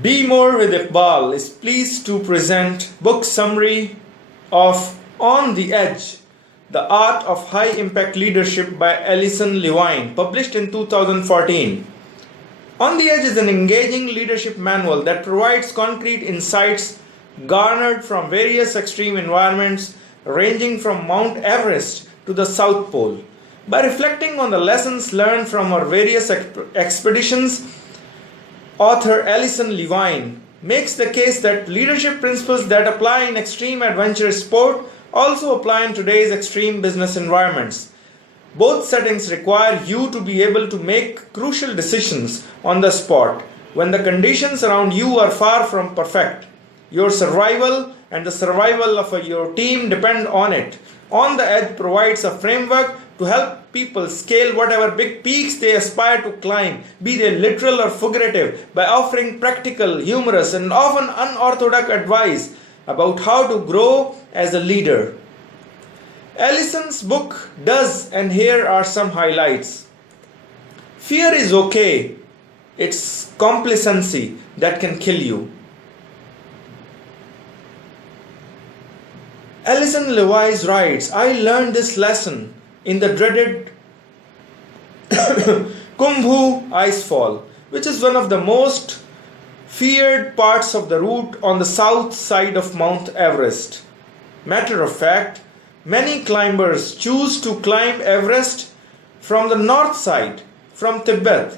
Be More with Iqbal is pleased to present book summary of On the Edge, The Art of High Impact Leadership by Alison Levine, published in 2014. On the Edge is an engaging leadership manual that provides concrete insights garnered from various extreme environments ranging from Mount Everest to the South Pole. By reflecting on the lessons learned from her various expeditions, author Alison Levine makes the case that leadership principles that apply in extreme adventure sport also apply in today's extreme business environments. Both settings require you to be able to make crucial decisions on the spot when the conditions around you are far from perfect. Your survival and the survival of your team depend on it. On the Edge provides a framework to help people scale whatever big peaks they aspire to climb, be they literal or figurative, by offering practical, humorous, and often unorthodox advice about how to grow as a leader. Alison's book does, and here are some highlights. Fear is okay. It's complacency that can kill you. Alison Levine writes, I learned this lesson in the dreaded Kumbhu icefall, which is one of the most feared parts of the route on the south side of Mount Everest. Matter of fact, many climbers choose to climb Everest from the north side, from Tibet,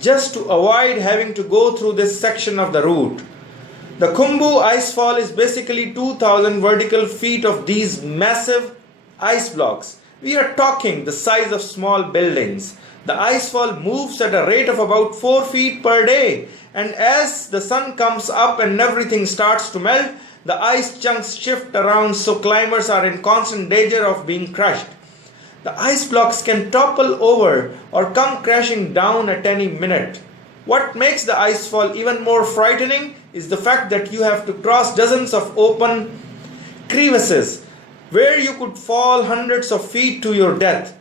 just to avoid having to go through this section of the route. The Kumbhu icefall is basically 2,000 vertical feet of these massive ice blocks. We are talking the size of small buildings. The icefall moves at a rate of about 4 feet per day, and as the sun comes up and everything starts to melt, the ice chunks shift around, so climbers are in constant danger of being crushed. The ice blocks can topple over or come crashing down at any minute. What makes the icefall even more frightening is the fact that you have to cross dozens of open crevices where you could fall hundreds of feet to your death.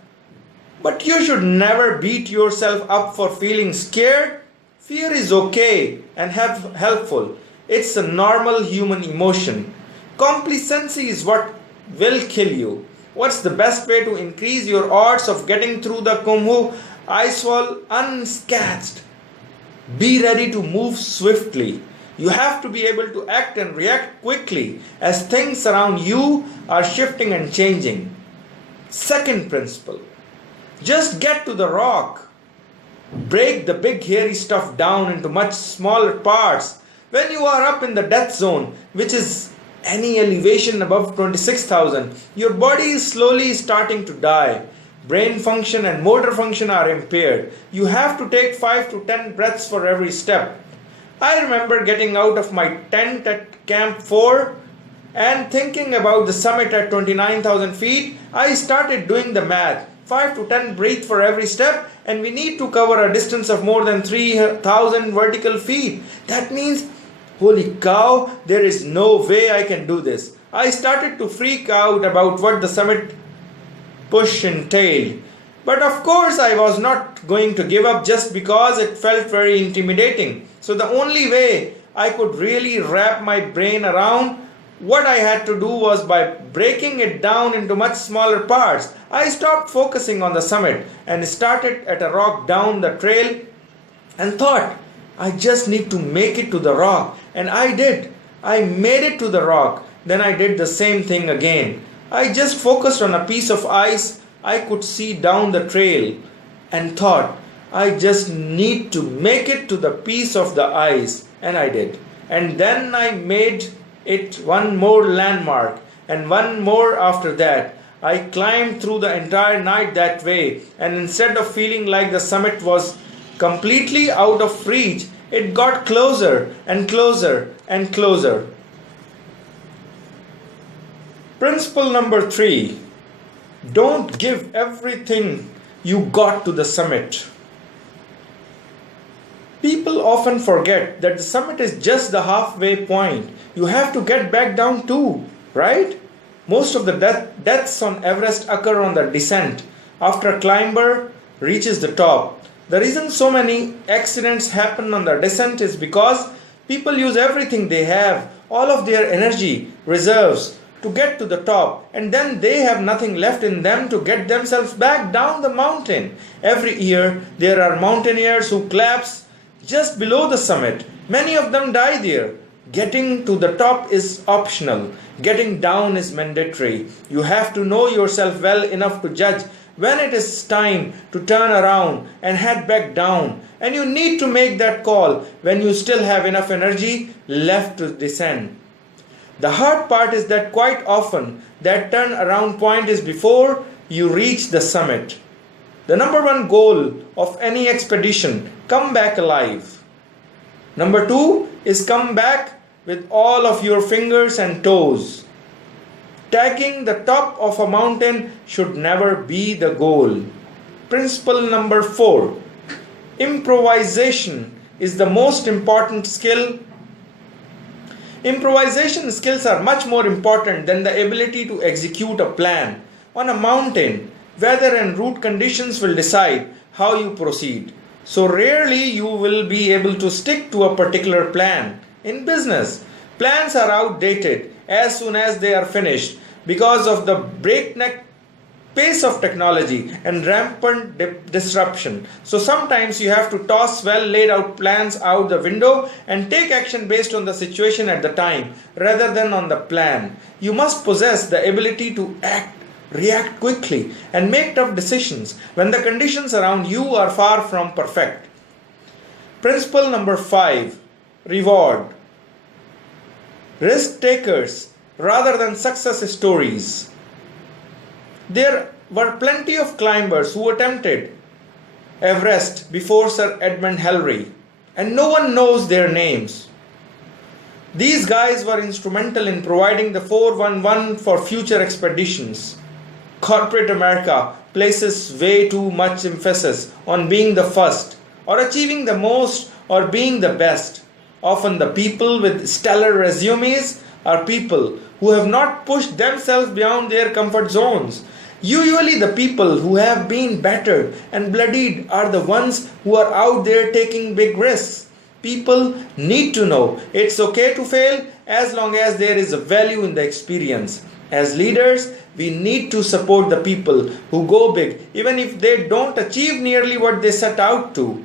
But you should never beat yourself up for feeling scared. Fear is okay and helpful. It's a normal human emotion. Complacency is what will kill you. What's the best way to increase your odds of getting through the Kumbhu icefall unscathed? Be ready to move swiftly. You have to be able to act and react quickly as things around you are shifting and changing. Second principle, just get to the rock. Break the big hairy stuff down into much smaller parts. When you are up in the death zone, which is any elevation above 26,000, your body is slowly starting to die. Brain function and motor function are impaired. You have to take 5 to 10 breaths for every step. I remember getting out of my tent at Camp 4 and thinking about the summit at 29,000 feet. I started doing the math. 5 to 10 breaths for every step, and we need to cover a distance of more than 3,000 vertical feet. That means, holy cow, there is no way I can do this. I started to freak out about what the summit push entailed. But of course I was not going to give up just because it felt very intimidating. So the only way I could really wrap my brain around what I had to do was by breaking it down into much smaller parts. I stopped focusing on the summit and started at a rock down the trail and thought, I just need to make it to the rock. And I did. I made it to the rock. Then I did the same thing again. I just focused on a piece of ice I could see down the trail and thought, I just need to make it to the piece of the ice. And I did. And then I made it one more landmark and one more after that. I climbed through the entire night that way, and instead of feeling like the summit was completely out of reach, it got closer and closer and closer. Principle number 3. Don't give everything you got to the summit. People often forget that the summit is just the halfway point. You have to get back down too, right? Most of the deaths on Everest occur on the descent after a climber reaches the top. The reason so many accidents happen on the descent is because People use everything they have, all of their energy, reserves, to get to the top, and then they have nothing left in them to get themselves back down the mountain. Every year, there are mountaineers who collapse just below the summit. Many of them die there. Getting to the top is optional. Getting down is mandatory. You have to know yourself well enough to judge when it is time to turn around and head back down. And you need to make that call when you still have enough energy left to descend. The hard part is that quite often that turn around point is before you reach the summit. The number one goal of any expedition, come back alive. Number two is come back with all of your fingers and toes. Tagging the top of a mountain should never be the goal. Principle number 4. Improvisation is the most important skill. Improvisation skills are much more important than the ability to execute a plan. On a mountain, weather and route conditions will decide how you proceed. So rarely you will be able to stick to a particular plan. In business, plans are outdated as soon as they are finished because of the breakneck pace of technology and rampant disruption. So sometimes you have to toss well laid out plans out the window and take action based on the situation at the time rather than on the plan. You must possess the ability to react quickly and make tough decisions when the conditions around you are far from perfect. Principle number 5. Reward. Risk takers rather than success stories. There were plenty of climbers who attempted Everest before Sir Edmund Hillary, and no one knows their names. These guys were instrumental in providing the 411 for future expeditions. Corporate America places way too much emphasis on being the first, or achieving the most, or being the best. Often the people with stellar resumes are people who have not pushed themselves beyond their comfort zones. Usually the people who have been battered and bloodied are the ones who are out there taking big risks. People need to know it's okay to fail as long as there is a value in the experience. As leaders, we need to support the people who go big even if they don't achieve nearly what they set out to.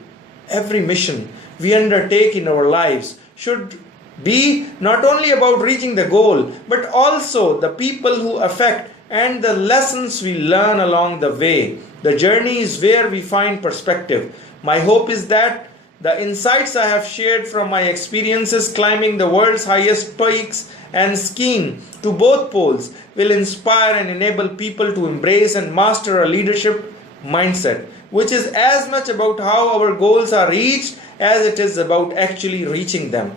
Every mission we undertake in our lives should be not only about reaching the goal, but also the people who affect and the lessons we learn along the way. The journey is where we find perspective. My hope is that the insights I have shared from my experiences climbing the world's highest peaks and skiing to both poles will inspire and enable people to embrace and master a leadership mindset, which is as much about how our goals are reached as it is about actually reaching them.